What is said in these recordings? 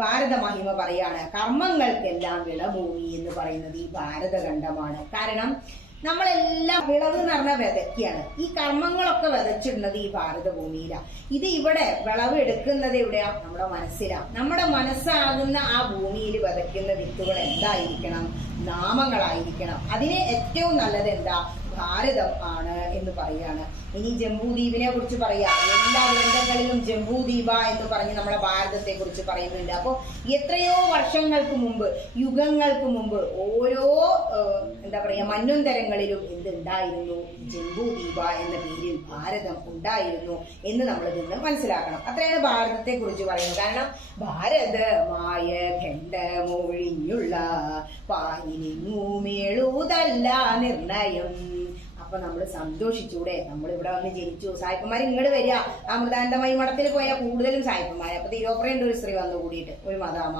ഭാരത മഹിമ പറയാണ്. കർമ്മങ്ങൾക്കെല്ലാം വിളഭൂമി എന്ന് പറയുന്നത് ഈ ഭാരതഖണ്ഡമാണ്. കാരണം നമ്മളെല്ലാം വിളവ് എന്ന് പറഞ്ഞാൽ വിതയ്ക്കാണ്. ഈ കർമ്മങ്ങളൊക്കെ വിതച്ചിടുന്നത് ഈ ഭാരതഭൂമിയിലാണ്. ഇത് ഇവിടെ വിളവ് എടുക്കുന്നത് എവിടെയാ? നമ്മുടെ മനസ്സിലാണ്. നമ്മുടെ മനസ്സാകുന്ന ആ ഭൂമിയിൽ വിതയ്ക്കുന്ന വിത്തുകൾ എന്തായിരിക്കണം? നാമങ്ങളായിരിക്കണം. അതിന് ഏറ്റവും നല്ലത് എന്താ? ഭാരതം ആണ് എന്ന് പറയാണ്. ഇനി ജംബൂദ്വീപിനെ കുറിച്ച് പറയാം. എല്ലാ ഗ്രന്ഥങ്ങളിലും ജംബൂദ്വീപ എന്ന് പറഞ്ഞ് നമ്മളെ ഭാരതത്തെ കുറിച്ച് പറയുന്നുണ്ട്. അപ്പോൾ എത്രയോ വർഷങ്ങൾക്ക് മുമ്പ്, യുഗങ്ങൾക്ക് മുമ്പ് ഓരോ എന്താ പറയാ മന്വന്തരങ്ങളിലും എന്തുണ്ടായിരുന്നു? ജംബൂദ്വീപ എന്ന പേരിൽ ഭാരതം ഉണ്ടായിരുന്നു എന്ന് നമ്മൾ ഇതിന്ന് മനസ്സിലാക്കണം. അത്രയാണ് ഭാരതത്തെ കുറിച്ച് പറയുന്നത്. കാരണം ഭാരതമായ ഖണ്ഡമൊഴിഞ്ഞുള്ള പാനിങ്ങൂമേളൂതല്ല നിർണയം. അപ്പൊ നമ്മൾ സന്തോഷിച്ചൂടെ? നമ്മൾ ഇവിടെ വന്ന് ജനിച്ചു. സായിപ്പന്മാർ ഇങ്ങോട്ട് വരിക. അമൃതാനന്ദമയി മഠത്തിൽ പോയാൽ കൂടുതലും സായിപ്പന്മാർ. അപ്പൊ തിരുവപ്പുറയുണ്ട് ഒരു സ്ത്രീ വന്നു കൂടിയിട്ട്, ഒരു മദാമ.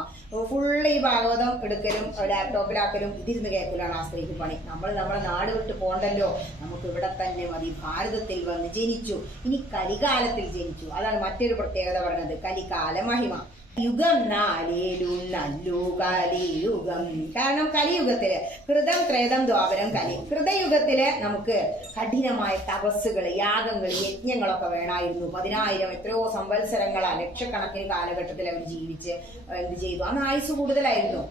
ഫുള്ള് ഈ ഭാഗവതം എടുക്കലും ലാപ്ടോപ്പിലാക്കലും ഇതിരുന്ന് കേൾക്കലാണ് ആ സ്ത്രീക്ക് പണി. നമ്മളെ നാട് വിട്ട് പോണ്ടല്ലോ, നമുക്ക് ഇവിടെ തന്നെ മതി. ഭാരതത്തിൽ വന്ന് ജനിച്ചു. ഇനി കലികാലത്തിൽ ജനിച്ചു. അതാണ് മറ്റൊരു പ്രത്യേകത പറയുന്നത്, കലികാല മഹിമ. യുഗം നാലേലും നല്ലു കലിയുഗം. കാരണം കലിയുഗത്തില് കൃതം ത്രേതം ദ്വാപരം കലി. കൃതയുഗത്തില് നമുക്ക് കഠിനമായ തപസ്സുകൾ, യാഗങ്ങൾ, യജ്ഞങ്ങളൊക്കെ വേണമായിരുന്നു. 10,000 എത്രയോ സംവത്സരങ്ങളാ, ലക്ഷക്കണക്കിന് കാലഘട്ടത്തിൽ അവർ ജീവിച്ച് എന്ത് ചെയ്തു? അന്ന് ആയുസ് കൂടുതലായിരുന്നു.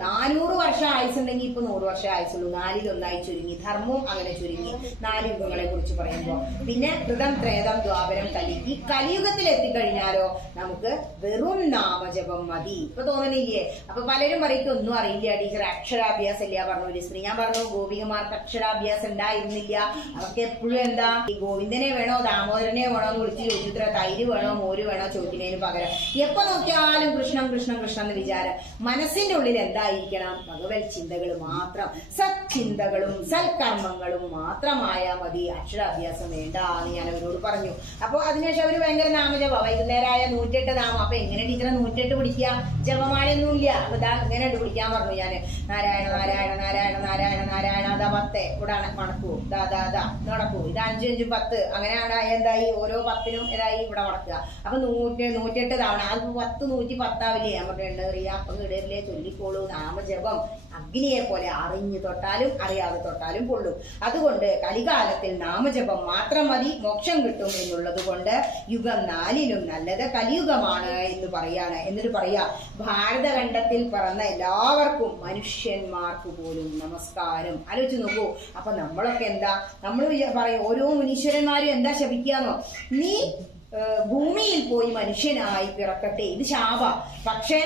400 വർഷം ആയുസുണ്ടെങ്കിൽ ഇപ്പൊ 100 വർഷം ആയുസുള്ളൂ. 4-1 ചുരുങ്ങി. ധർമ്മവും അങ്ങനെ ചുരുങ്ങി. 4 യുഗങ്ങളെ കുറിച്ച് പറയുമ്പോ പിന്നെ കൃതം ത്രേതം ദ്വാപരം കലി. ഈ കലിയുഗത്തിൽ എത്തിക്കഴിഞ്ഞാലോ നമുക്ക് വെറും നാമജപം മതി. ഇപ്പൊ തോന്നണില്ലേ? അപ്പൊ പലരും പറയും ഒന്നും അറിയില്ല ടീച്ചർ, അക്ഷരാഭ്യാസം ഇല്ല പറഞ്ഞു ഒരു സ്ത്രീ. ഞാൻ പറഞ്ഞു ഗോപികമാർക്ക് അക്ഷരാഭ്യാസം ഉണ്ടായിരുന്നില്ല. അവർക്ക് എപ്പോഴും എന്താ, ഈ ഗോവിന്ദനെ വേണോ ദാമോദരനെ വേണോ എന്ന് വിളിച്ച് ചോദിച്ചിത്ര തൈര് വേണോ മോര് വേണോ ചോദിക്കുന്നതിന് പകരം എപ്പോ നോക്കിയാലും കൃഷ്ണൻ കൃഷ്ണൻ കൃഷ്ണൻ എന്ന് വിചാരം. മനസ്സിന്റെ ഉള്ളിൽ എന്തായിരിക്കണം? ഭഗവത് ചിന്തകൾ മാത്രം, സത്ചിന്തകളും സൽക്കർമ്മങ്ങളും മാത്രമായാൽ മതി. അക്ഷരാഭ്യാസം വേണ്ട എന്ന് ഞാൻ അവരോട് പറഞ്ഞു. അപ്പൊ അതിനുശേഷം അവര് ഭയങ്കര നാമജപ, വൈകുന്നേരമായ 108 നാമം. അപ്പൊ എങ്ങനെ ടീച്ചറെ 108 പിടിക്കുക? ജപമാലയൊന്നും ഇല്ല. അപ്പൊ ഇതാ ഇങ്ങനെ പിടിക്കാൻ പറഞ്ഞു ഞാന്. നാരായണ നാരായണ നാരായണ നാരായണ നാരായണ. അതാ 10 ഇവിടെ മണക്കൂ, ഇതാ നടക്കൂ. ഇത് 5 5 10 അങ്ങനെ എന്തായി? ഓരോ 10നും ഏതായി ഇവിടെ മടക്കുക. അപ്പൊ 108 തവണ. അത് 10 110 ആവില്ലേ? ഞാൻ പറഞ്ഞു അറിയാം. അപ്പം ഇടരില്ലേ ചൊല്ലിക്കോളൂ. നാമജപം അഗ്നിയെ പോലെ അറിഞ്ഞു തൊട്ടാലും അറിയാതെ തൊട്ടാലും കൊള്ളും. അതുകൊണ്ട് കലികാലത്തിൽ നാമജപം മാത്രം മതി, മോക്ഷം കിട്ടും എന്നുള്ളത് കൊണ്ട് യുഗം 4ലും നല്ലത് കലിയുഗമാണ് എന്ന് പറയാണ്. എന്നിട്ട് പറയാ, ഭാരതഖണ്ഡത്തിൽ പിറന്ന എല്ലാവർക്കും, മനുഷ്യന്മാർക്ക് പോലും നമസ്കാരം. ആലോചിച്ച് നോക്കൂ. അപ്പൊ നമ്മളൊക്കെ എന്താ നമ്മൾ പറയും, ഓരോ മുനീശ്വരന്മാരും എന്താ ശപിക്കാന്നോ? നീ ഭൂമിയിൽ പോയി മനുഷ്യനായി പിറക്കട്ടെ. ഇത് ശാപ. പക്ഷെ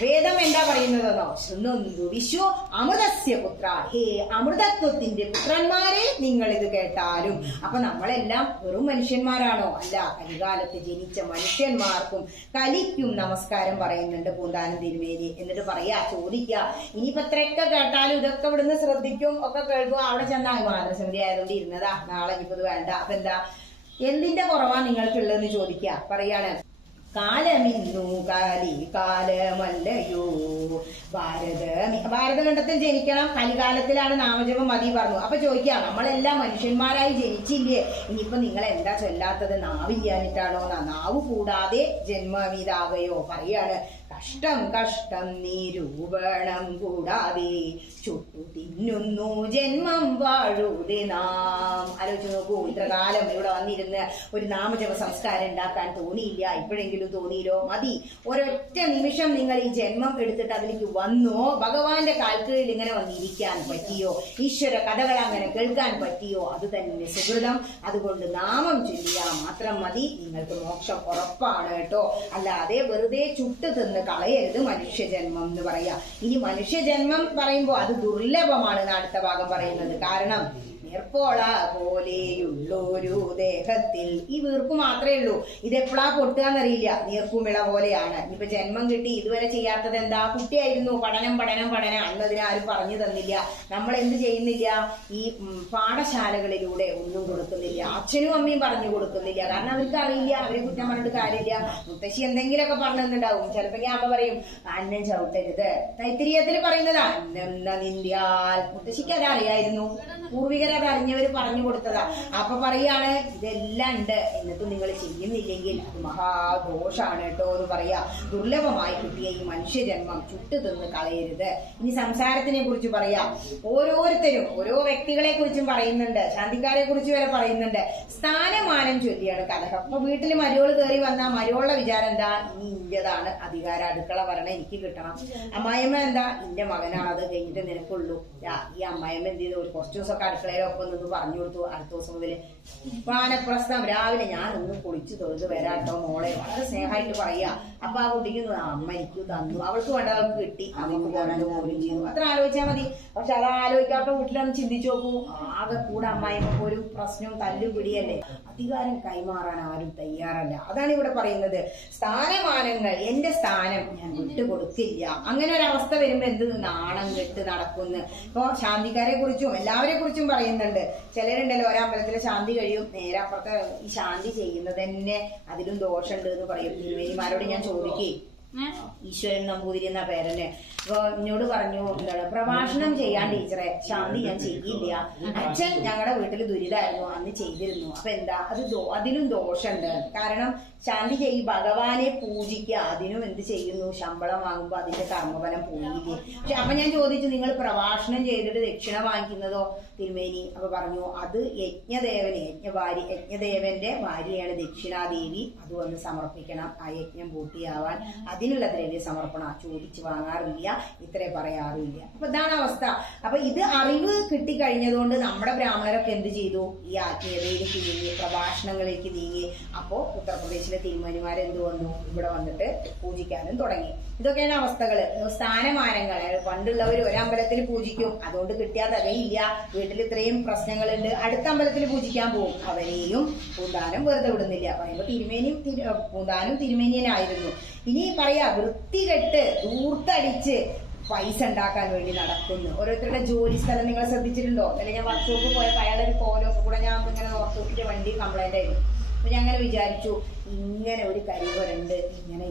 വേദം എന്താ പറയുന്നതെന്നോ? ശൃണ്വന്തു വിശ്വ അമൃതസ്യ പുത്ര. ഹേ അമൃതത്വത്തിന്റെ പുത്രന്മാരെ, നിങ്ങൾ ഇത് കേട്ടാലും. അപ്പൊ നമ്മളെല്ലാം വെറും മനുഷ്യന്മാരാണോ? അല്ല. കലികാലത്ത് ജനിച്ച മനുഷ്യന്മാർക്കും കലിക്കും നമസ്കാരം പറയുന്നുണ്ട് പൂന്താനം തിരുമേനി. എന്നിട്ട് പറയാ, ചോദിക്കുക, ഇനിയിപ്പോ എത്രയൊക്കെ കേട്ടാലും ഇതൊക്കെ ഇവിടുന്ന് ശ്രദ്ധിക്കും, ഒക്കെ കേൾക്കും. അവിടെ ചെന്നാൽ മാതൃസമിതി ആയതുകൊണ്ട് ഇരുന്നതാ, നാളെ ഇനിയിപ്പോ ഇത് വേണ്ട. അപ്പൊ എന്താ, എന്തിന്റെ കുറവാ നിങ്ങൾക്കുള്ളതെന്ന് ചോദിക്കുക. പറയാണ്, കാലമിന്നു കാലി കാലമല്ലയോ ഭാരതഖണ്ഡത്തിൽ ജനിക്കണം, കലികാലത്തിലാണ് നാമജപം മതി പറഞ്ഞു. അപ്പൊ ചോദിക്കാം, നമ്മളെല്ലാം മനുഷ്യന്മാരായി ജനിച്ചില്ലേ, ഇനിയിപ്പോ നിങ്ങൾ എന്താ ചൊല്ലാത്തത്? നാവില്ലാഞ്ഞിട്ടാണോ? നാവ് കൂടാതെ ജന്മമിതാകയോ? പറയാണ്, കഷ്ടം കഷ്ടം നിരൂപണം കൂടാതെ ചുട്ടു തിന്നുന്നു ജന്മം വാഴൂതെ നാം. ആലോചിച്ച് നോക്കൂ. ഇത്ര കാലം ഇവിടെ വന്നിരുന്ന് ഒരു നാമജപ സംസ്കാരം ഉണ്ടാക്കാൻ തോന്നിയില്ല. ഇപ്പോഴെങ്കിലും തോന്നിയില്ലോ? മതി. ഒരൊറ്റ നിമിഷം നിങ്ങൾ ഈ ജന്മം എടുത്തിട്ട് അതിലേക്ക് വന്നോ? ഭഗവാന്റെ കാൽക്കീഴിൽ ഇങ്ങനെ വന്നിരിക്കാൻ പറ്റിയോ? ഈശ്വര കഥകൾ അങ്ങനെ കേൾക്കാൻ പറ്റിയോ? അത് തന്നെ സുഹൃതം. അതുകൊണ്ട് നാമം ചൊല്ലിയാൽ മാത്രം മതി, നിങ്ങൾക്ക് മോക്ഷം ഉറപ്പാണ് കേട്ടോ. അല്ലാതെ വെറുതെ ചുട്ടു തിന്ന് കളയരുത് മനുഷ്യജന്മം എന്ന് പറയാ. ഇനി മനുഷ്യജന്മം പറയുമ്പോൾ അത് ദുർലഭമാണ് അടുത്ത ഭാഗം പറയുന്നത്. കാരണം വീർപ്പോള പോലെയുള്ളൊരു ദേഹത്തിൽ, ഈ വീർപ്പ് മാത്രമേ ഉള്ളൂ. ഇതെപ്പോഴാ പൊട്ടുകയെന്നറിയില്ല. നീർക്കുമിള പോലെയാണ്. ഇനിയിപ്പോ ജന്മം കിട്ടി ഇതുവരെ ചെയ്യാത്തത് എന്താ? കുട്ടിയായിരുന്നു, പഠനം പഠനം പഠനം. അന്നതിന് ആരും പറഞ്ഞു തന്നില്ല. നമ്മൾ എന്ത് ചെയ്യുന്നില്ല? ഈ പാഠശാലകളിലൂടെ ഒന്നും കൊടുക്കുന്നില്ല. അച്ഛനും അമ്മയും പറഞ്ഞു കൊടുക്കുന്നില്ല. കാരണം അവർക്ക് അറിയില്ല. അവരെ കുറ്റം പറഞ്ഞിട്ട് കാര്യമില്ല. മുത്തശ്ശി എന്തെങ്കിലുമൊക്കെ പറഞ്ഞിട്ടുണ്ടാവും. ചിലപ്പോ അമ്മ പറയും, അന്നം ചവിട്ടരുത്. തൈത്തിരീയത്തിൽ പറയുന്നതാ, അന്നം നിന്ത്യാൽ. മുത്തശ്ശിക്ക് അതറിയായിരുന്നു, പൂർവികരെ അത് അറിഞ്ഞവര് പറഞ്ഞു കൊടുത്തതാ. അപ്പൊ പറയാണ് ഇതെല്ലാം ഉണ്ട്, എന്നിട്ടും നിങ്ങൾ ചെയ്യുന്നില്ലെങ്കിൽ അത് മഹാദോഷാണ് കേട്ടോ എന്ന് പറയാ. ദുർലഭമായി കിട്ടിയ ഈ മനുഷ്യജന്മം ചുട്ടു തിന്ന് കളയരുത്. ഇനി സംസാരത്തിനെ കുറിച്ച് പറയാം. ഓരോരുത്തരും ഓരോ വ്യക്തികളെ കുറിച്ചും പറയുന്നുണ്ട്, ശാന്തിക്കാരെ കുറിച്ച് വരെ പറയുന്നുണ്ട്. സ്ഥാനമാനം ചൊല്ലിയാണ് കലഹം. അപ്പൊ വീട്ടിൽ മരുവോള് കയറി വന്നാൽ മരുവോളുടെ വിചാരം എന്താ, ഇനി ഇന്റേതാണ് അധികാരം, അടുക്കള ഭരണം എനിക്ക് കിട്ടണം. അമ്മായിയമ്മ എന്താ, ഇന്റെ മകനാണ്, അത് കഴിഞ്ഞിട്ട് നിനക്കുള്ളൂ. ഈ അമ്മായിയമ്മ എന്ത് ചെയ്തു, കുറച്ചു ദിവസമൊക്കെ അടുക്കളയിലൊപ്പം നിന്ന് പറഞ്ഞു കൊടുത്തു. അടുത്ത ദിവസം മുതല് വാനപ്രസ്ഥം രാവിലെ ഞാൻ ഒന്ന് കുളിച്ചു തൊഴുത് വരാട്ടോ മോളെ, വളരെ സ്നേഹമായിട്ട് പറയാ. അപ്പൊ ആ കുട്ടിക്ക് അമ്മ എനിക്ക് തന്നു, അവൾക്ക് വേണ്ട അവൾക്ക് കിട്ടി, അവൾക്ക് പോരാണ്ട് പോലും ചെയ്തു. അത്ര ആലോചിച്ചാൽ മതി. പക്ഷെ അത് ആലോചിക്കാത്ത വീട്ടിലൊന്ന് ചിന്തിച്ചു നോക്കൂ, ആകെ കൂടെ അമ്മായിമ്മ ഒരു പ്രശ്നവും തല്ലും പിടിയല്ലേ. അധികാരം കൈമാറാൻ ആരും തയ്യാറല്ല. അതാണ് ഇവിടെ പറയുന്നത്. സ്ഥാനമാനങ്ങൾ, എന്റെ സ്ഥാനം ഞാൻ വിട്ടുകൊടുക്കില്ല. അങ്ങനെ ഒരു അവസ്ഥ വരുമ്പോ എന്ത് നാണം കെട്ട് നടക്കുന്നു. ഇപ്പൊ ശാന്തിക്കാരെ കുറിച്ചും എല്ലാവരെ കുറിച്ചും പറയുന്നുണ്ട്. ചിലരുണ്ടല്ലോ ഒരമ്പലത്തിലെ ശാന്തി കഴിയും, നേരെ അപ്പുറത്തെ ഈ ശാന്തി ചെയ്യുന്നത് തന്നെ അതിലും ദോഷമുണ്ട് എന്ന് പറയും. തിരുമേനിമാരോട് ഞാൻ ചോദിക്കേ, ഈശ്വരൻ നമ്പൂതിരി എന്ന പേരന്നെ അപ്പൊ എന്നോട് പറഞ്ഞു, എന്താണ് പ്രഭാഷണം ചെയ്യാൻ ടീച്ചറെ, ശാന്തി ഞാൻ ചെയ്യില്ല, അച്ഛൻ ഞങ്ങളുടെ വീട്ടിൽ ദുരിതമായിരുന്നു, അന്ന് ചെയ്തിരുന്നു. അപ്പൊ എന്താ അത് അതിലും ദോഷമുണ്ട്. കാരണം ശാന്തി ഭഗവാനെ പൂജിക്കുക, അതിനും എന്ത് ചെയ്യുന്നു, ശമ്പളം വാങ്ങുമ്പോ അതിന്റെ കർമ്മഫലം പോയില്ലേ. പക്ഷെ അപ്പൊ ഞാൻ ചോദിച്ചു, നിങ്ങൾ പ്രഭാഷണം ചെയ്തിട്ട് ദക്ഷിണ വാങ്ങിക്കുന്നതോ തിരുമേനി? അപ്പൊ പറഞ്ഞു, അത് യജ്ഞദേവന്റെ ഭാര്യയാണ് ദക്ഷിണാദേവി, അത് വന്ന് സമർപ്പിക്കണം, ആ യജ്ഞം പൂർത്തിയാവാൻ അതിനുള്ള ദ്രവ്യ സമർപ്പണം ചോദിച്ചു വാങ്ങാറില്ല, ഇത്രേ പറയാറില്ല. അപ്പൊ ഇതാണ് അവസ്ഥ. അപ്പൊ ഇത് അറിവ് കിട്ടിക്കഴിഞ്ഞതുകൊണ്ട് നമ്മുടെ ബ്രാഹ്മണരൊക്കെ എന്ത് ചെയ്തു, ഈ ആത്മീയതയിലേക്ക് നീങ്ങി, പ്രഭാഷണങ്ങളിലേക്ക് നീങ്ങി. അപ്പോ ഉത്തർപ്രദേശിലെ തിരുമേനിമാരെന്ത് വന്നു, ഇവിടെ വന്നിട്ട് പൂജിക്കാനും തുടങ്ങി. ഇതൊക്കെയാണ് അവസ്ഥകള്. സ്ഥാനമാനങ്ങൾ പണ്ടുള്ളവർ ഒരമ്പലത്തിൽ പൂജിക്കും, അതുകൊണ്ട് കിട്ടിയാൽ തികയില്ല, വീട്ടിൽ ഇത്രയും പ്രശ്നങ്ങളുണ്ട്, അടുത്ത അമ്പലത്തിൽ പൂജിക്കാൻ പോകും, അവരെയും പൂന്താനം വെറുതെ വിടുന്നില്ല. പറയുമ്പോ പൂന്താനം തിരുമേനിയനായിരുന്നു. ഇനി പറയാ വൃത്തികെട്ട് ദൂർത്തടിച്ച് പൈസ ഉണ്ടാക്കാൻ വേണ്ടി നടക്കുന്നു. ഓരോരുത്തരുടെ ജോലി സ്ഥലം നിങ്ങൾ ശ്രദ്ധിച്ചിട്ടുണ്ടോ? അല്ലെങ്കിൽ ഞാൻ വർക്ക്ഷോപ്പ് പോയപ്പോൾ അയാളുടെ ഒരു കോലൊക്കെ കൂടെ ഞാൻ ഇങ്ങനെ ഓർത്തോക്കിന്റെ വണ്ടി കംപ്ലൈന്റ് ആയിരുന്നു. അപ്പൊ ഞാൻ അങ്ങനെ വിചാരിച്ചു, ഇങ്ങനെ ഒരു കരിവരുണ്ട്, ഇങ്ങനെ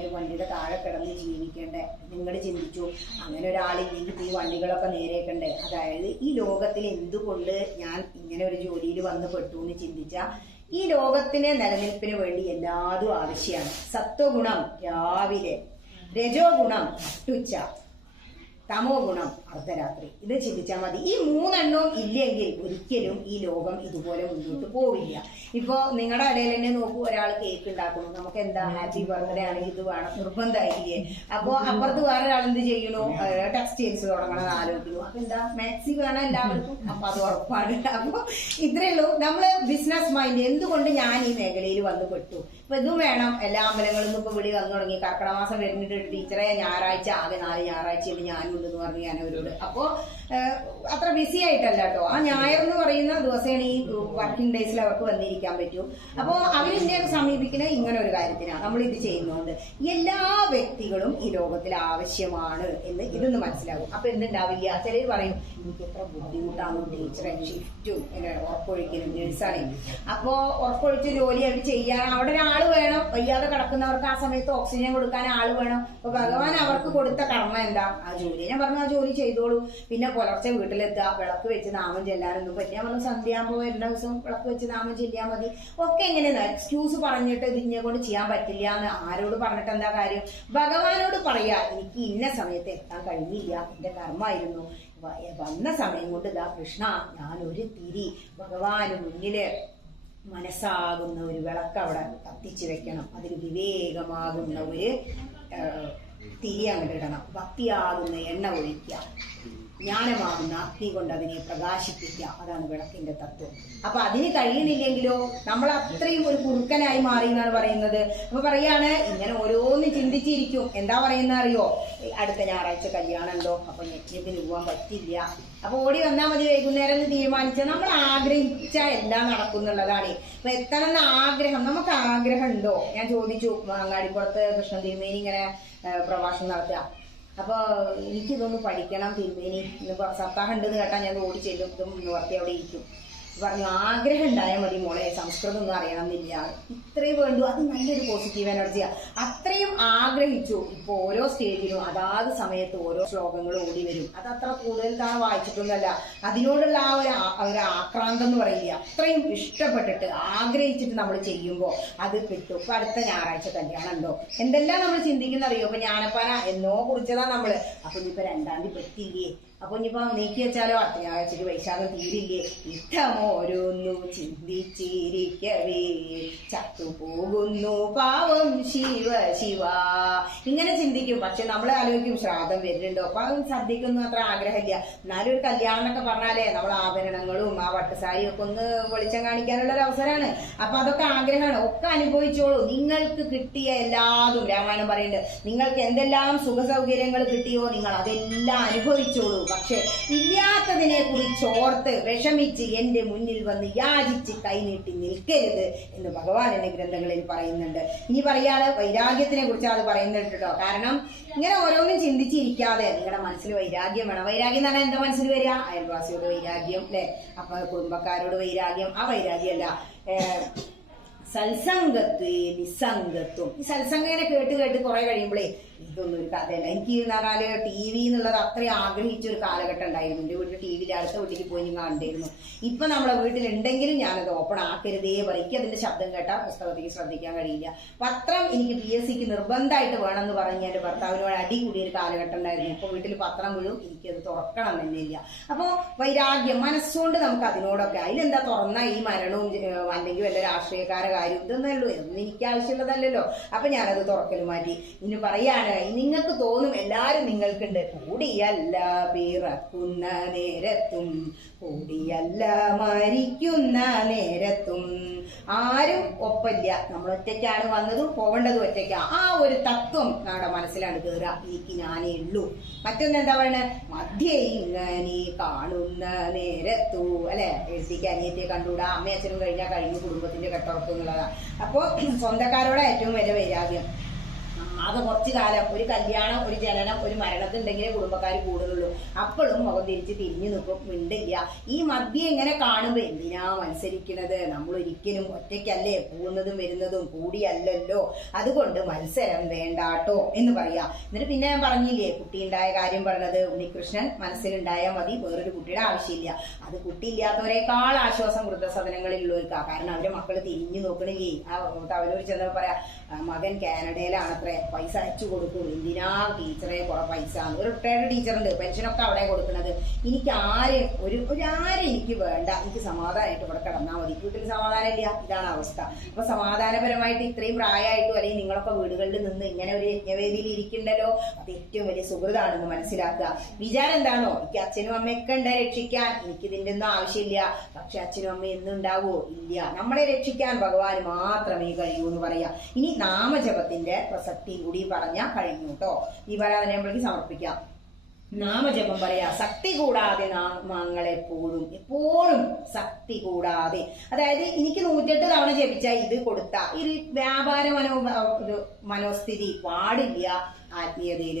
ഒരു വണ്ടിയുടെ താഴെ കിടന്ന് ജീവിക്കണ്ടേ. നിങ്ങൾ ചിന്തിച്ചു, അങ്ങനെ ഒരാളില്ലെങ്കിൽ ഈ വണ്ടികളൊക്കെ നേരേക്കണ്ടേ. അതായത് ഈ ലോകത്തിൽ എന്തുകൊണ്ട് ഞാൻ ഇങ്ങനെ ഒരു ജോലിയിൽ വന്ന് പെട്ടു എന്ന് ചിന്തിച്ചാൽ, ഈ ലോകത്തിന് നിലനിൽപ്പിന് വേണ്ടി എല്ലാതും ആവശ്യമാണ്. സത്വഗുണം രാവിലെ, രജോ ഗുണം നട്ടുച്ച, തമോ ഗുണം അർദ്ധരാത്രി. ഇത് ചിന്തിച്ചാൽ മതി. ഈ മൂന്നെണ്ണവും ഇല്ലെങ്കിൽ ഒരിക്കലും ഈ ലോകം ഇതുപോലെ മുന്നോട്ട് പോവില്ല. ഇപ്പൊ നിങ്ങളുടെ ഇടയിൽ തന്നെ നോക്കൂ, ഒരാൾ കേക്ക് ഉണ്ടാക്കുന്നു, നമുക്ക് എന്താ ഹാപ്പി ബർത്ത്ഡേ ആണെങ്കിൽ ഇത് വേണം നിർബന്ധമായില്ലേ. അപ്പൊ അപ്പുറത്ത് വേറെ ഒരാൾ എന്ത് ചെയ്യണു, ടെക്സ്റ്റൈൽസ് തുടങ്ങണമെന്ന് ആലോചിക്കുന്നു. അപ്പൊ എന്താ മാക്സി വേണം എല്ലാവർക്കും, അപ്പൊ അത് ഉറപ്പാണ്. അപ്പൊ ഇത്രയേ ഉള്ളൂ. നമ്മള് ബിസിനസ് മൈൻഡ്. എന്തുകൊണ്ട് ഞാൻ ഈ മേഖലയിൽ വന്ന് പെട്ടു, ഇപ്പൊ ഇതും വേണം. എല്ലാ അമ്പലങ്ങളിൽ നിന്നും ഇപ്പൊ വിളി വന്നു തുടങ്ങി. കർക്കിടക മാസം വരുന്നുണ്ട് ടീച്ചറെ, ഞായറാഴ്ച ആകെ 4 ഞായറാഴ്ചയിൽ ഞാനുണ്ടെന്ന് പറഞ്ഞു ഞാൻ അവരോട്. അപ്പോ അത്ര ബിസി ആയിട്ടല്ല കേട്ടോ, ആ ഞായർ എന്ന് പറയുന്ന ദിവസമാണ് ഈ വർക്കിംഗ് ഡേയ്സിൽ അവർക്ക് വന്നിരിക്കാൻ പറ്റൂ. അപ്പോ അവരെന്നെ സമീപിക്കുന്നത് ഇങ്ങനെ ഒരു കാര്യത്തിനാണ്. നമ്മൾ ഇത് ചെയ്യുന്നതുകൊണ്ട് എല്ലാ വ്യക്തികളും ഈ ലോകത്തിൽ ആവശ്യമാണ് എന്ന് ഇതൊന്ന് മനസ്സിലാകും. അപ്പൊ എന്തുണ്ടാവില്ല, ചിലർ പറയും എനിക്ക് എത്ര ബുദ്ധിമുട്ടാണ് ടീച്ചറെ, ഷിഫ്റ്റും ഉറപ്പൊഴിക്കലും നഴ്സാണ്. അപ്പോ ഉറപ്പൊഴിച്ച് ജോലി അവർ ചെയ്യാൻ അവിടെ ഒരാൾ വേണം. വയ്യാതെ കിടക്കുന്നവർക്ക് ആ സമയത്ത് ഓക്സിജൻ കൊടുക്കാൻ ആള് വേണം. അപ്പൊ ഭഗവാൻ അവർക്ക് കൊടുത്ത കർമ്മ എന്താ, ആ ജോലി. ഞാൻ പറഞ്ഞു, ആ ജോലി ചെയ്തോളൂ. പിന്നെ പുലർച്ചെ വീട്ടിലെത്തുക, വിളക്ക് വെച്ച് നാമം ചെല്ലാനൊന്നും പറ്റിയാൽ പറഞ്ഞു, സന്ധ്യാകുമ്പോ വരുന്ന ദിവസം വിളക്ക് വെച്ച് നാമം ചെല്ലിയാൽ മതി. ഒക്കെ എങ്ങനെയാ എക്സ്ക്യൂസ് പറഞ്ഞിട്ട് ഇതിനെ കൊണ്ട് ചെയ്യാൻ പറ്റില്ല എന്ന് ആരോട് പറഞ്ഞിട്ട് എന്താ കാര്യം? ഭഗവാനോട് പറയാ, എനിക്ക് ഇന്ന സമയത്ത് എത്താൻ കഴിഞ്ഞില്ല, എന്റെ കർമ്മമായിരുന്നു, വന്ന സമയം കൊണ്ട് ഇതാ കൃഷ്ണ, ഞാനൊരു തിരി ഭഗവാന് മുന്നില് മനസ്സാകുന്ന ഒരു വിളക്ക് അവിടെ കത്തിച്ചു വെക്കണം, അതിൽ വിവേകമാകുന്ന ഒരു തിരി അങ്ങോട്ട് ഇടണം, ഭക്തിയാകുന്ന എണ്ണ ഒഴിക്കുക, ജ്ഞാനമാകുന്ന അഗ്നി കൊണ്ട് അതിനെ പ്രകാശിപ്പിക്കുക. അതാണ് വിളക്കിന്റെ തത്വം. അപ്പൊ അതിന് കഴിയണില്ലെങ്കിലോ നമ്മൾ അത്രയും ഒരു കുറുക്കനായി മാറി എന്നാണ് പറയുന്നത്. അപ്പൊ പറയാണ്, ഇങ്ങനെ ഓരോന്നും ചിന്തിച്ചിരിക്കും. എന്താ പറയുന്ന അറിയോ, അടുത്ത ഞായറാഴ്ച കല്യാണം ഉണ്ടോ, അപ്പൊ യജ്ഞത്തിന് പോകാൻ പറ്റില്ല, അപ്പൊ ഓടി വന്നാൽ മതി വൈകുന്നേരം എന്ന് തീരുമാനിച്ചാൽ നമ്മൾ ആഗ്രഹിച്ച എല്ലാം നടക്കുന്നുള്ളതാണ്. അപ്പൊ എത്തണമെന്ന ആഗ്രഹം, നമുക്ക് ആഗ്രഹം ഉണ്ടോ? ഞാൻ ചോദിച്ചു, അങ്ങാടിപ്പുറത്ത് കൃഷ്ണൻ തിരുമേനി ഇങ്ങനെ പ്രഭാഷണം നടത്തുക. അപ്പൊ എനിക്കിതൊന്ന് പഠിക്കണം തിരുമേനി, സപ്താഹം ഉണ്ടെന്ന് കേട്ടാ ഞാൻ ഓടി ചെല്ലും, ഇതും നിവർത്തി അവിടെ ഇരിക്കും. പറഞ്ഞു ആഗ്രഹം ഉണ്ടായാൽ മതി മോളെ, സംസ്കൃതം ഒന്നും അറിയണമെന്നില്ല, ഇത്രയും വേണ്ടു. അത് നല്ലൊരു പോസിറ്റീവ് എനർജിയാണ്. അത്രയും ആഗ്രഹിച്ചു. ഇപ്പൊ ഓരോ സ്റ്റേജിലും അതാത് സമയത്ത് ഓരോ ശ്ലോകങ്ങൾ ഓടി വരും. അത് അത്ര കൂടുതൽ തവണ വായിച്ചിട്ടൊന്നുമല്ല. അതിനോടുള്ള ആ ഒരു ആക്രാന്തം എന്ന് പറയില്ല, അത്രയും ഇഷ്ടപ്പെട്ടിട്ട് ആഗ്രഹിച്ചിട്ട് നമ്മൾ ചെയ്യുമ്പോൾ അത് കിട്ടും. ഇപ്പൊ അടുത്ത ഞായറാഴ്ച കല്യാണം ഉണ്ടോ, എന്തെല്ലാം നമ്മൾ ചിന്തിക്കുന്ന അറിയോ? ഇപ്പൊ ഞാനപ്പാന എന്നോ കുറിച്ചതാ നമ്മള്. അപ്പൊ ഇനിയിപ്പോ 2-ാം തീയതി പറ്റിയില്ലേ, അപ്പൊ ഇനിയിപ്പോ നീക്കി വെച്ചാലോ അത്യാവശ്യം വൈശാഖം തീരില്ലേ, ഇഷ്ടമോരോന്നു ചിന്തിച്ചിരിക്കവേ ചത്തുപോകുന്നു പാവം ശിവ ശിവ, ഇങ്ങനെ ചിന്തിക്കും. പക്ഷെ നമ്മൾ ആലോചിക്കും ശ്രാദ്ധം വരുന്നുണ്ടോ, അപ്പൊ അത് സദ്യക്കൊന്നും അത്ര ആഗ്രഹമില്ല. എന്നാലും ഒരു കല്യാണം എന്നൊക്കെ പറഞ്ഞാലേ നമ്മൾ ആഭരണങ്ങളും ആ വട്ടുസാരിയും ഒക്കെ ഒന്ന് വെളിച്ചം കാണിക്കാനുള്ള ഒരു അവസരമാണ്. അപ്പൊ അതൊക്കെ ആഗ്രഹമാണ്. ഒക്കെ അനുഭവിച്ചോളൂ. നിങ്ങൾക്ക് കിട്ടിയ എല്ലാതും രാമായണം പറയുന്നുണ്ട്, നിങ്ങൾക്ക് എന്തെല്ലാം സുഖ സൗകര്യങ്ങൾ കിട്ടിയോ നിങ്ങൾ അതെല്ലാം അനുഭവിച്ചോളൂ. പക്ഷെ ഇല്ലാത്തതിനെ കുറിച്ച് ഓർത്ത് വിഷമിച്ച് എന്റെ മുന്നിൽ വന്ന് യാചിച്ച് കൈനീട്ടി നിൽക്കരുത് എന്ന് ഭഗവാൻ എന്റെ ഗ്രന്ഥങ്ങളിൽ പറയുന്നുണ്ട്. ഇനി പറയാതെ വൈരാഗ്യത്തിനെ കുറിച്ച് അത് പറയുന്നുണ്ട് കേട്ടോ. കാരണം ഇങ്ങനെ ഓരോന്നും ചിന്തിച്ചിരിക്കാതെ നിങ്ങളുടെ മനസ്സിൽ വൈരാഗ്യം വേണം. വൈരാഗ്യം എന്ന് പറഞ്ഞാൽ എന്താ മനസ്സിൽ വരിക? അയൽവാസിയോട് വൈരാഗ്യം അല്ലെ, അപ്പൊ കുടുംബക്കാരോട് വൈരാഗ്യം. ആ വൈരാഗ്യമല്ല, സത്സംഗത്വേ നിസ്സംഗത്വം. ഈ സത്സംഗനെ കേട്ട് കേട്ട് കുറെ കഴിയുമ്പോഴേ ഇതൊന്നും ഒരു കഥയല്ല. എനിക്ക് പറഞ്ഞാല് TV എന്നുള്ളത് അത്രയും ആഗ്രഹിച്ച ഒരു കാലഘട്ടം ഉണ്ടായിരുന്നു. എന്റെ വീട്ടിൽ TV അടുത്ത വീട്ടിലേക്ക് പോയി ഞാൻ കണ്ടിരുന്നു. ഇപ്പൊ നമ്മളെ വീട്ടിലുണ്ടെങ്കിലും ഞാനത് ഓപ്പൺ ആക്കരുതേ പറയും. എനിക്ക് അതിന്റെ ശബ്ദം കേട്ടാൽ പുസ്തകത്തേക്ക് ശ്രദ്ധിക്കാൻ കഴിയില്ല. പത്രം എനിക്ക് PSCക്ക് നിർബന്ധമായിട്ട് വേണമെന്ന് പറഞ്ഞ് എന്റെ ഭർത്താവിനോട് അടി കൂടിയ ഒരു കാലഘട്ടം ഉണ്ടായിരുന്നു. ഇപ്പൊ വീട്ടിൽ പത്രം വീഴും, എനിക്കത് തുറക്കണം തന്നെയില്ല. അപ്പൊ വൈരാഗ്യം മനസ്സുകൊണ്ട് നമുക്ക് അതിനോടൊക്കെ അതിലെന്താ തുറന്ന ഈ മരണവും അല്ലെങ്കിൽ വല്ല രാഷ്ട്രീയക്കാരെ കാര്യം ഇതൊന്നേ ഉള്ളൂ, ഇതൊന്നും എനിക്ക് ആവശ്യമുള്ളതല്ലല്ലോ. അപ്പൊ ഞാനത് തുറക്കൽ മാറ്റി. ഇനി പറയാണ്, നിങ്ങൾക്ക് തോന്നും എല്ലാരും നിങ്ങൾക്കുണ്ട്. കൂടിയല്ല പിറക്കുന്ന നേരത്തും കൂടിയല്ല മരിക്കുന്ന നേരത്തും ആരും ഒപ്പല്ല. നമ്മൾ ഒറ്റയ്ക്കാണ് വന്നതും പോകേണ്ടതും ഒറ്റയ്ക്കാ. ആ ഒരു തത്വം നമ്മുടെ മനസ്സിലാണ് കയറുക. എനിക്ക് ഞാനേ ഉള്ളൂ. മറ്റൊന്നെന്താ പറയുന്നത്? മധ്യേ ഇങ്ങനെ കാണുന്ന നേരത്തു അല്ലെ, എഴുത്തിക്ക് അനിയത്തിയെ കണ്ടുകൂടാ, അമ്മയും അച്ഛനും കഴിഞ്ഞാൽ കഴിഞ്ഞു, കുടുംബത്തിന്റെ കെട്ടുറപ്പ് എന്നുള്ളതാ. അപ്പൊ സ്വന്തക്കാരോടെ ഏറ്റവും വലിയ വൈരാഗ്യം. അത് കുറച്ചു കാലം ഒരു കല്യാണം, ഒരു ജനനം, ഒരു മരണത്തിനുണ്ടെങ്കിലേ കുടുംബക്കാർ കൂടുതലുള്ളൂ. അപ്പോഴും മുഖം തിരിഞ്ഞു നിൽക്കും, മിണ്ടില്ല. ഈ മധ്യ ഇങ്ങനെ കാണുമ്പോ എന്തിനാ മത്സരിക്കുന്നത്? നമ്മൾ ഒരിക്കലും ഒറ്റയ്ക്കല്ലേ പോകുന്നതും വരുന്നതും, കൂടിയല്ലല്ലോ. അതുകൊണ്ട് മത്സരം വേണ്ടാട്ടോ എന്ന് പറയാ. എന്നിട്ട് പിന്നെ ഞാൻ പറഞ്ഞില്ലേ കുട്ടിയുണ്ടായ കാര്യം പറഞ്ഞത്, ഉണ്ണികൃഷ്ണൻ മനസ്സിലുണ്ടായാൽ മതി, വേറൊരു കുട്ടിയുടെ ആവശ്യമില്ല. അത് കുട്ടിയില്ലാത്തവരെക്കാൾ ആശ്വാസം വൃദ്ധസദനങ്ങളിലുള്ളവർക്കാ. കാരണം അവരുടെ മക്കള് തിരിഞ്ഞു നോക്കണില്ലേ. അവരോട് ചെന്നപ്പോ പറയാ, മകൻ കാനഡയിലാണത്രേ, പൈസ അയച്ചു കൊടുക്കും. എന്തിനാ ടീച്ചറെ കുറെ പൈസ? ഒരു റിട്ടയർഡ് ടീച്ചറുണ്ട്, പെൻഷനൊക്കെ അവിടെ കൊടുക്കുന്നത്. എനിക്ക് ആരും ആരും എനിക്ക് വേണ്ട, എനിക്ക് സമാധാനമായിട്ട് ഇവിടെ കിടന്നാൽ മതി. വീട്ടിൽ സമാധാനം ഇല്ല, ഇതാണ് അവസ്ഥ. അപ്പൊ സമാധാനപരമായിട്ട് ഇത്രയും പ്രായമായിട്ടും അല്ലെങ്കിൽ നിങ്ങളൊക്കെ വീടുകളിൽ നിന്ന് ഇങ്ങനെ ഒരു യജ്ഞവേദിയിൽ ഇരിക്കണ്ടല്ലോ, അത് ഏറ്റവും വലിയ സുഹൃതാണെന്ന് മനസ്സിലാക്കുക. വിചാരം എന്താണോ, എനിക്ക് അച്ഛനും അമ്മയൊക്കെ ഉണ്ട് രക്ഷിക്കാൻ, എനിക്ക് ഇതിന്റെ ഒന്നും ആവശ്യമില്ല. പക്ഷെ അച്ഛനും അമ്മയും എന്നും ഉണ്ടാവോ? ഇല്ല. നമ്മളെ രക്ഷിക്കാൻ ഭഗവാന് മാത്രമേ കഴിയൂ എന്ന് പറയാം. ഇനി നാമജപത്തിന്റെ പ്രസക്തി കൂടി പറഞ്ഞാൽ കഴിഞ്ഞു കേട്ടോ. ഈ വരാതെ നമ്മൾക്ക് സമർപ്പിക്കാം. നാമജപം പറയാ, ശക്തി കൂടാതെ നാമങ്ങൾ എപ്പോഴും ശക്തി കൂടാതെ. അതായത് എനിക്ക് 108 തവണ ജപിച്ചാൽ ഇത് കൊടുത്ത ഈ വ്യാപാര മനോസ്ഥിതി പാടില്ല ആത്മീയതയിൽ.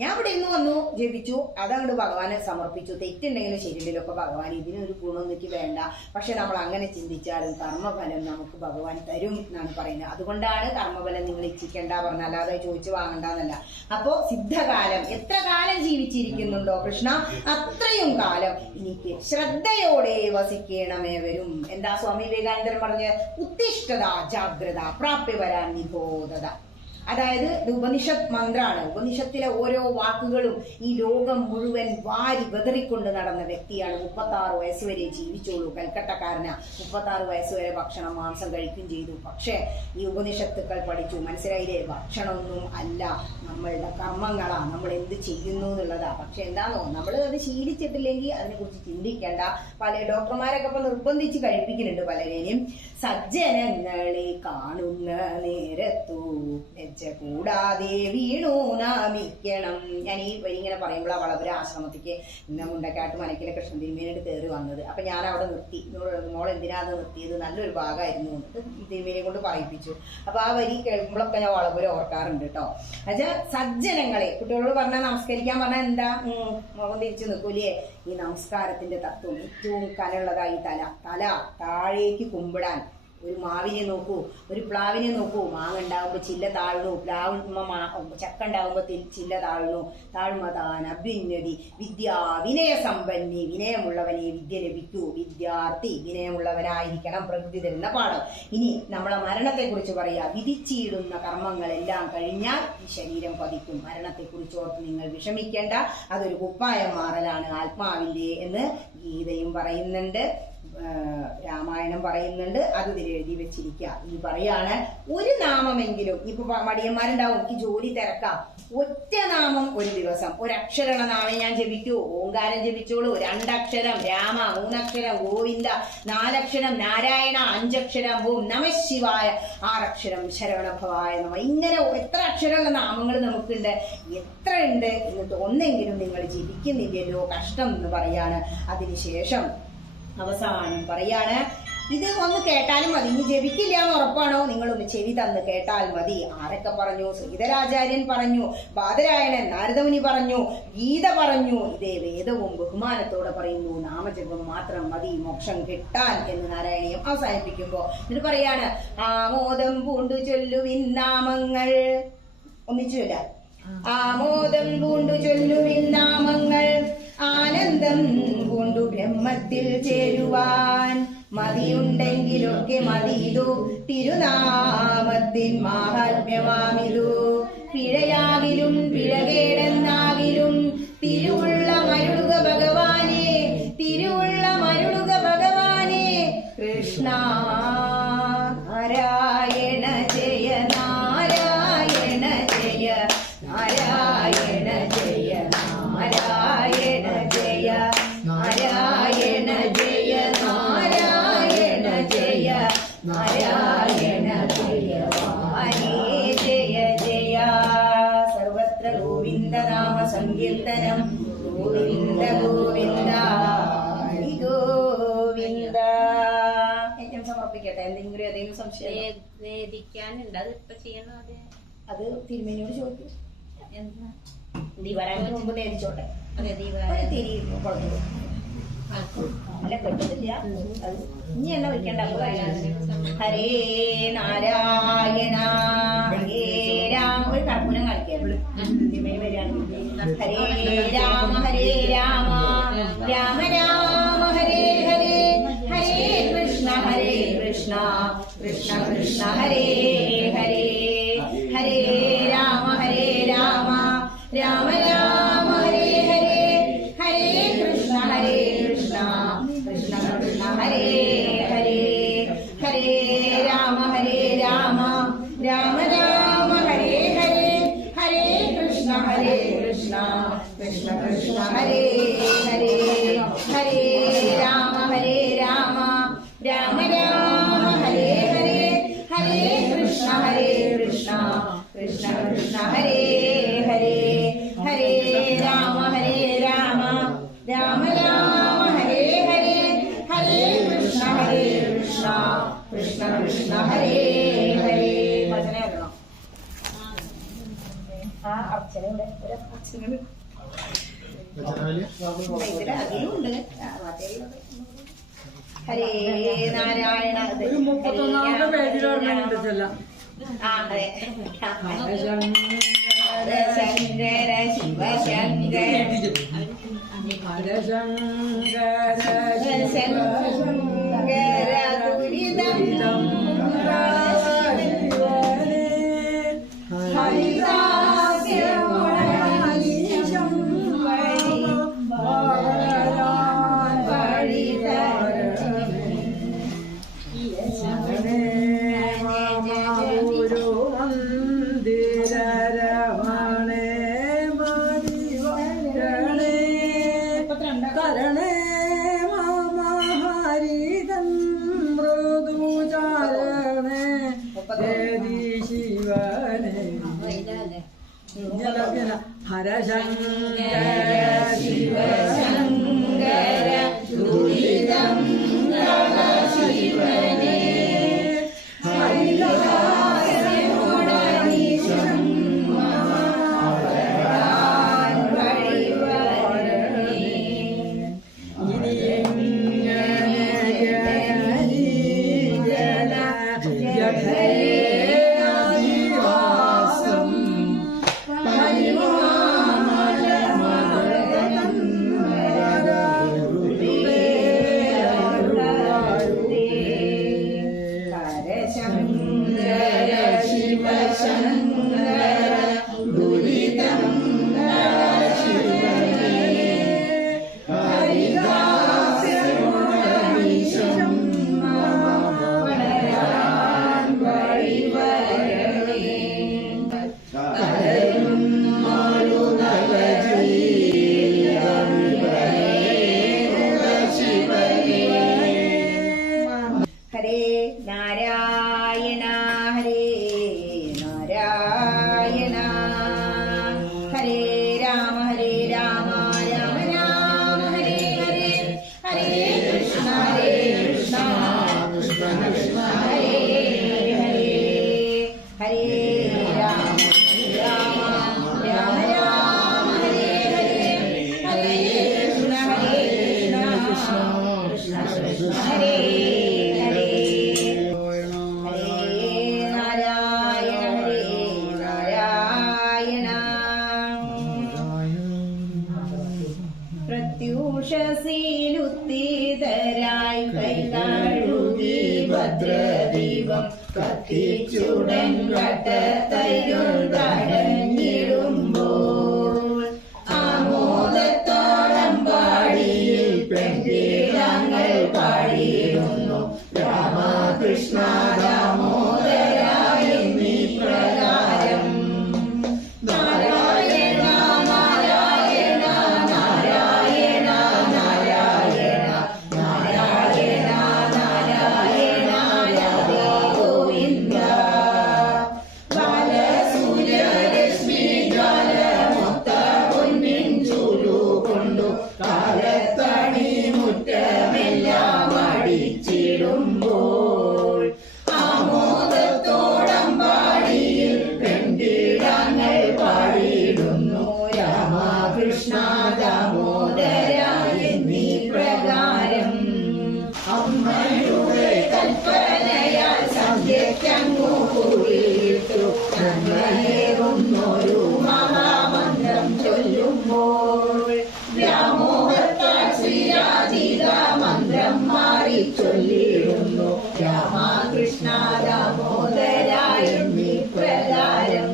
ഞാൻ ഇവിടെ ഇന്ന് വന്നു ജപിച്ചു, അതങ്ങോട്ട് ഭഗവാനെ സമർപ്പിച്ചു. തെറ്റുണ്ടെങ്കിലും ശരിയുണ്ടെങ്കിലും ഒക്കെ ഭഗവാൻ ഇതിനൊരു ഗുണമൊന്നും എനിക്ക് വേണ്ട. പക്ഷെ നമ്മൾ അങ്ങനെ ചിന്തിച്ചാലും കർമ്മഫലം നമുക്ക് ഭഗവാൻ തരും എന്നാണ് പറയുന്നത്. അതുകൊണ്ടാണ് കർമ്മഫലം നിങ്ങൾ ഇച്ഛിക്കേണ്ട പറഞ്ഞ, അല്ലാതെ ചോദിച്ചു വാങ്ങണ്ടെന്നല്ല. അപ്പോ സിദ്ധകാലം എത്ര കാലം ജീവിച്ചിരിക്കുന്നുണ്ടോ കൃഷ്ണ, അത്രയും കാലം എനിക്ക് ശ്രദ്ധയോടെ വസിക്കണമേ വരും. എന്താ സ്വാമി വിവേകാനന്ദൻ പറഞ്ഞ്, ഉത്തിഷ്ഠത ജാഗ്രത പ്രാപ്യവരാൻ നിബോധത. അതായത് ഇത് ഉപനിഷത്ത് മന്ത്രാണ്. ഉപനിഷത്തിലെ ഓരോ വാക്കുകളും ഈ ലോകം മുഴുവൻ വാരി വെതറിക്കൊണ്ട് നടന്ന വ്യക്തിയാണ്. 36 വയസ്സ് വരെ ജീവിച്ചോളൂ. കൽക്കട്ടക്കാരനാ. 36 വയസ്സ് വരെ ഭക്ഷണം മാംസം കഴിക്കുകയും ചെയ്തു. പക്ഷെ ഈ ഉപനിഷത്തുക്കൾ പഠിച്ചു. മനസ്സിലായില്ലേ? ഭക്ഷണമൊന്നും അല്ല, നമ്മളുടെ കർമ്മങ്ങളാ, നമ്മൾ എന്ത് ചെയ്യുന്നു എന്നുള്ളതാ. പക്ഷെ എന്താണോ, നമ്മൾ അത് ശീലിച്ചിട്ടില്ലെങ്കിൽ അതിനെ കുറിച്ച് ചിന്തിക്കേണ്ട. പല ഡോക്ടർമാരൊക്കെ ഇപ്പൊ നിർബന്ധിച്ച് കഴിപ്പിക്കുന്നുണ്ട് പലരെയും. സജ്ജനങ്ങളെ കാണുന്ന നേരത്തു ഇച്ഛ കൂടാതെ വീണു നാമിക്കണം. ഞാൻ ഈ വരി ഇങ്ങനെ പറയുമ്പോൾ ആ വളപുര ആശ്രമത്തിക്ക് ഇന്ന മുണ്ടക്കാട്ട് മനക്കിലെ കൃഷ്ണൻ തിരുമേനിയുടെ കയറി വന്നത്. അപ്പൊ ഞാൻ അവിടെ നിർത്തി. മോൾ എന്തിനാണ് നിർത്തിയത്, നല്ലൊരു ഭാഗമായിരുന്നു തിരുമേനിയെ കൊണ്ട് പറയിപ്പിച്ചു. അപ്പൊ ആ വരി കേൾക്കുമ്പോഴൊക്കെ ഞാൻ വളപുര ഓർക്കാറുണ്ട് കേട്ടോ. എന്നുവെച്ചാൽ സജ്ജനങ്ങളെ കുട്ടികളോട് പറഞ്ഞാൽ നമസ്കരിക്കാൻ പറഞ്ഞാൽ എന്താ മുഖം തിരിച്ചു നിൽക്കൂലേ? ഈ നമസ്കാരത്തിന്റെ തത്വം ഏറ്റവും കനമുള്ളതായി തല താഴേക്ക് കുമ്പിടാൻ. ഒരു മാവിനെ നോക്കൂ, ഒരു പ്ലാവിനെ നോക്കൂ. മാങ്ങ ഉണ്ടാകുമ്പോൾ ചില്ല താഴ്ന്നു, ചക്ക ഉണ്ടാകുമ്പോൾ ചില്ല താഴ്മതാൻ അഭ്യുന്നതി വിദ്യാവിനയ സമ്പന്നി. വിനയമുള്ളവനെ വിദ്യ ലഭിക്കൂ. വിദ്യാർത്ഥി വിനയമുള്ളവനായിരിക്കണം. പ്രകൃതി തരുന്ന പാഠം. ഇനി നമ്മളെ മരണത്തെക്കുറിച്ച് പറയാ. വിധിച്ചിടുന്ന കർമ്മങ്ങളെല്ലാം കഴിഞ്ഞാൽ ഈ ശരീരം പതിക്കും. മരണത്തെക്കുറിച്ച് ഓർത്ത് നിങ്ങൾ വിഷമിക്കേണ്ട, അതൊരു കുപ്പായം മാറലാണ് ആത്മാവിന്റെ എന്ന് ഗീതയും പറയുന്നുണ്ട്, രാമായണം പറയുന്നുണ്ട്. അത് ഇതിൽ എഴുതി വെച്ചിരിക്കുക. ഇനി പറയാണ്, ഒരു നാമമെങ്കിലും. ഇപ്പൊ മടിയന്മാരുണ്ടാവും, എനിക്ക് ജോലി തിരക്കാം, ഒറ്റ നാമം ഒരു ദിവസം, ഒരക്ഷരമുള്ള നാമം ഞാൻ ജപിക്കൂ. ഓങ്കാരം ജപിച്ചോളൂ. 2 അക്ഷരം രാമ, 3 അക്ഷരം ഗോവിന്ദ, 4 അക്ഷരം നാരായണ, 5 അക്ഷരം ഓം നമഃശിവായ, 6 അക്ഷരം ശരവണഭവായ നമ. ഇങ്ങനെ എത്ര അക്ഷരമുള്ള നാമങ്ങൾ നമുക്കുണ്ട്, എത്ര ഉണ്ട്. എന്നിട്ട് ഒന്നെങ്കിലും നിങ്ങൾ ജപിക്കുന്നില്ലല്ലോ, കഷ്ടം എന്ന് പറയാണ്. അതിനുശേഷം അവസാനം പറയാണ്, ഇത് ഒന്ന് കേട്ടാലും മതി. ഇനി ജപിക്കില്ല എന്ന് ഉറപ്പാണോ? നിങ്ങളൊന്ന് ചെവി തന്ന് കേട്ടാൽ മതി. ആരൊക്കെ പറഞ്ഞു? ശ്രീധരാചാര്യൻ പറഞ്ഞു, ബാദരായണൻ, നാരദമുനി പറഞ്ഞു, ഗീത പറഞ്ഞു. ഇതേ വേദവും ബഹുമാനത്തോടെ പറയുന്നു. നാമജപം മാത്രം മതി മോക്ഷം കിട്ടാൻ എന്ന് നാരായണീയം അവസാനിപ്പിക്കുമ്പോ എന്നിട്ട് പറയാണ്, ആമോദം പൂണ്ടു ചൊല്ലുവിൻ നാമങ്ങൾ. ഒന്നിച്ചുമില്ല. ആമോദം പൂണ്ടു ചൊല്ലുവിൻ നാമങ്ങൾ, ആനന്ദം പൂണ്ടു ബ്രഹ്മത്തിൽ ചേരുവാൻ. മതിയുണ്ടെങ്കിലൊക്കെ മതിയിതു തിരുനാമത്തിൻ മാഹാത്മ്യമാമിതു. പിഴയാകിലും പിഴകേടെന്നാകിലും തിരുവുള്ള മരുളുക ഭഗവാനെ, തിരുവുള്ള മരുളുക ഭഗവാനെ. കൃഷ്ണ നാരായണ ജയ, നാരായണ ജയ, നാരായണ ജയ, നാരായണ ജയ, നാരായണ ജയ, നാരായണ ജയ, നാരായണ ജയ, ഹരേ ജയ ജയ. സർവത്ര ഗോവിന്ദ നാമ സങ്കീർത്തനം. ഗോവിന്ദ ഗോവിന്ദ ഹരി ഗോവിന്ദ. ഏറ്റവും സമർപ്പിക്കട്ടെ. എന്തെങ്കിലും സംശയം വേദിക്കാനുണ്ട്? അത് ഇപ്പൊ ചെയ്യണോ? അത് തിരുമേനിയോട് ചോദിക്കും. ദീപാരായണത്തിന് മുമ്പ് നേരിച്ചോട്ടെ. തിരി കുളത്തു അല്ല കെട്ടുന്നില്ല. അത് ഇനി എണ്ണ വയ്ക്കണ്ട. ഹരേ നാരായണ ഹരേ രാമ. ഒരു കർപ്പൂരം കാണിക്കാറുള്ളൂ തിരുമേനി വരികയാണെങ്കിൽ. ഹരേ രാമ ഹരേ രാമ, രാമ രാമ ഹരേ ഹരേ, ഹരേ കൃഷ്ണ ഹരേ കൃഷ്ണ, കൃഷ്ണ കൃഷ്ണ ഹരേ ഹരേ. ഹരേ രാമ ഹരേ രാമ, രാമ രാമ ഹരേ ഹരേ, ഹരേ കൃഷ്ണ ഹരേ കൃഷ്ണ, കൃഷ്ണ കൃഷ്ണ ഹരേ ഹരേ. ഹരേ രാമ ഹരേ രാമ, രാമ രാമ ഹരേ ഹരേ, ഹരേ കൃഷ്ണ ഹരേ കൃഷ്ണ, കൃഷ്ണ കൃഷ്ണ ഹരേ ഹരേ. ഹരേ രാമ ഹരേ രാമ, രാമ രാമ ഹരേ ഹരേ, ഹരേ കൃഷ്ണ ഹരേ കൃഷ്ണ, കൃഷ്ണ കൃഷ്ണ ഹരേ ഹരേ. ഹരേ രാമ ഹരേ രാമ, രാമ രാമ ഹരേ ഹരേ, ഹരേ കൃഷ്ണ ഹരേ കൃഷ്ണ, കൃഷ്ണ കൃഷ്ണ ഹരേ ഹരേ. ഭജന വരണോ? ആ അർച്ചനയുടെ ഒരു അർച്ചന അതിലുണ്ട്. ഹരേ നാരായണ. ഒരു 31 പേജിലോർമ്മയുണ്ട് ചെല്ലാം. അതെ. ശങ്കര ശിവശങ്കര ശങ്കര ദുരിതം കരണേ എല്ലാവർക്കും ഹരശങ്കര ശിവശങ്കര ദുരിതം ശിവനേ ഹരിദാസനോടീശം മമരാൻ വഴിവരണേ ജഗേവാസം ഹരശങ്കര ശിവശങ്കര ദുരിതം ശിവനേ ഹരിദാസനോടീശം മമരാൻ വഴിവരണേ കരയും മരുനവ ശിവനേ ഹരേ നാരായണ ഹരേ നാരായണ ഹരേ രാമ രാമ രാമ ഹരേ ഹരേ ഹരേ കൃഷ്ണ കൃഷ്ണ കൃഷ്ണ ഹരേ ഹരേ ഹരേ രാമ രാമ ഹരേ ഹരേ ഹരേ കൃഷ്ണ കൃഷ്ണ കൃഷ്ണ ഹരേ പ്രത്യൂഷശീലുത്തിതരായി കൈകാഴുകി ഭദ്രദീപം കത്തിച്ചുടൻ കട്ടത്തൈരും തടഞ്ഞിടുമ്പോൾ ആമോദത്തോളം പാടിയിൽ പെൺകിടാങ്ങൾ പാടിയിടുന്നു രാമകൃഷ്ണ ദാമോദരായ നീ പ്രകാരം നാരായണ നാരായണ നാരായണ നാരായണ നാരായണ നാരായണ രാധേ ഗോവിന്ദ ബാലസൂര്യരശ്മി ജ്വാലമൊത്ത പൊന്നിൻ ചൂലു കൊണ്ടു കാലത്തണി മുറ്റമെല്ലാം അടിച്ചിടുമ്പോൾ ആമോദത്തോടം പാടിയിൽ പെൺകിടാങ്ങൾ പാടിയിടുന്നു രാമകൃഷ്ണ ദാമോദരായ നീ പ്രകാരം അമ്മയുടെ കൽപ്പനയാൽ സന്ധ്യയ്ക്കങ്ങു കൂടിയിട്ടു നന്മയേറുന്നൊരു മഹാമന്ത്രം ചൊല്ലുമ്പോൾ വ്യാമോഹത്താൽ ശ്രീരാജിത മന്ത്രം മാറി ചൊല്ലിടുന്നു രാമകൃഷ്ണ ദാമോദരായ നീ പ്രകാരം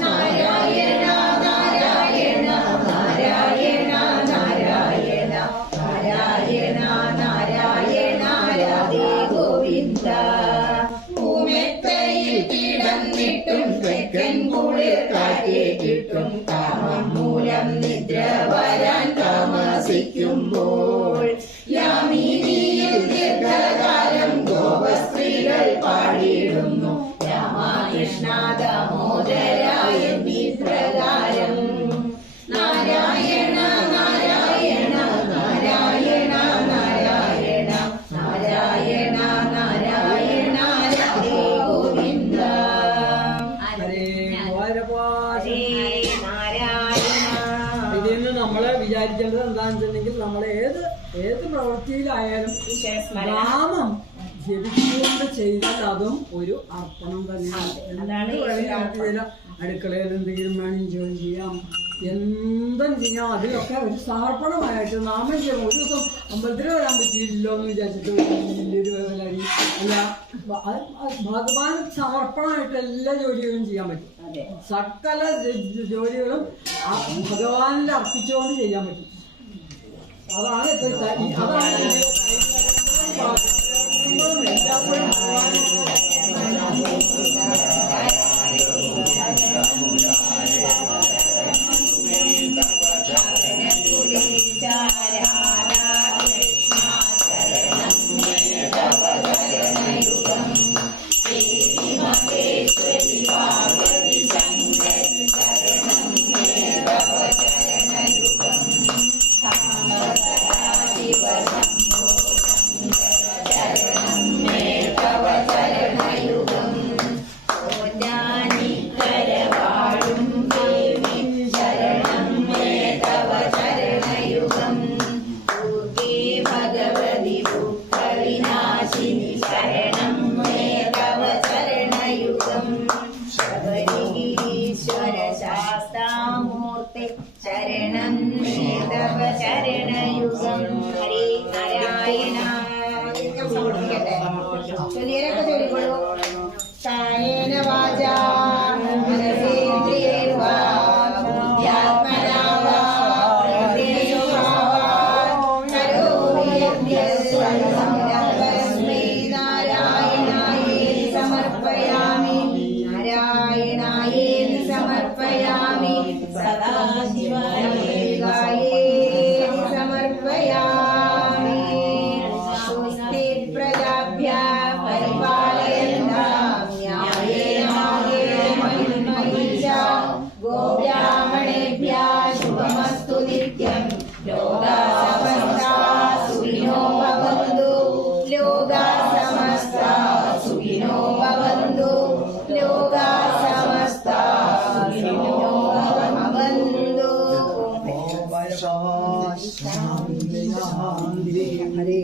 നാരായണ നാരായണ നാരായണ നാരായണ നാരായണ നാരായണ രാധേ ഗോവിന്ദ ഭൂമെത്തയിൽ കിടന്നിട്ടും തെക്കൻ കുളിർ കാറ്റേറ്റിട്ടും കാമം മൂലം നിദ്ര വരാൻ താമസിക്കുമ്പോൾ യാമിനിയിൽ ദീർഘകാലം ഗോപസ്ത്രീകൾ പാടിയിടുന്നു രാമകൃഷ്ണ ദാമോദരായ നീ പ്രകാരം നാരായണ നാരായണ നാരായണ നാരായണ നാരായണ നാരായണ രാധേ ഗോവിന്ദ ഹരേ ഗോരപാശ നാരായണ. ഇതിൽ നിന്ന് നമ്മള് വിചാരിക്കേണ്ടത് എന്താണെന്ന് വെച്ചിട്ടുണ്ടെങ്കിൽ നമ്മൾ ഏത് പ്രവൃത്തിയിലായാലും നാമം ജപിച്ചുകൊണ്ട് ചെയ്താൽ അതും ഒരു അർപ്പണം തന്നെയാണ്. എന്ത് വേണമെങ്കിൽ നമുക്ക് ചില അടുക്കളയിൽ എന്തെങ്കിലും വേണമെങ്കിൽ ജോലി ചെയ്യാം, എന്തും ചെയ്യാം. അതിലൊക്കെ ഒരു സമർപ്പണമായിട്ട് നാമം ചെയ്യാം. ഒരു ദിവസം അമ്പലത്തിൽ വരാൻ പറ്റിയില്ലോ എന്ന് വിചാരിച്ചിട്ട് വലിയൊരു വേവലാരി അല്ല, ഭഗവാൻ സമർപ്പണമായിട്ട് എല്ലാ ജോലികളും ചെയ്യാൻ പറ്റും. സകല ജോലികളും ഭഗവാനിൽ അർപ്പിച്ചുകൊണ്ട് ചെയ്യാൻ പറ്റും. അതാണ് അതാണ് ശരണം ശരണം ശ്രീതവ ശരണയുഗം ഹരേ നാരായണ. സമർപ്പിക്കട്ടെ. ചൊല്ലിയരൊക്കെ ചൊല്ലിക്കൊള്ളൂ. കായേന വാചാ മനസേന്ദ്രിയേർവാ ബുദ്ധ്യാത്മനാ വാ പ്രകൃതേഷു ഭാവാത് കരോമി യദ്യത്സർവം തസ്മൈ നാരായണായേതി സമർപ്പയാമി. നാരായണായേതി സമർപ്പയാമി. സദാശിവായേതി സമർപ്പയാമി. സ്വസ്തി പ്രജാഭ്യഃ പരിപാലയന്താം ന്യായേന മാർഗേണ മഹിമഹി ച ഗോബ്രാഹ്മണേഭ്യः ശുഭമസ്തു നിത്യം. ലോകാः സമസ്താः സുഖിനോ ഭവന്തു. ലോകാः സമസ്താः സുഖിനോ ഭവന്തു. ലോകാः സമസ്താः സുഖിനോ ഭവന്തു. ശാന്തി ശാന്തി ഹരേ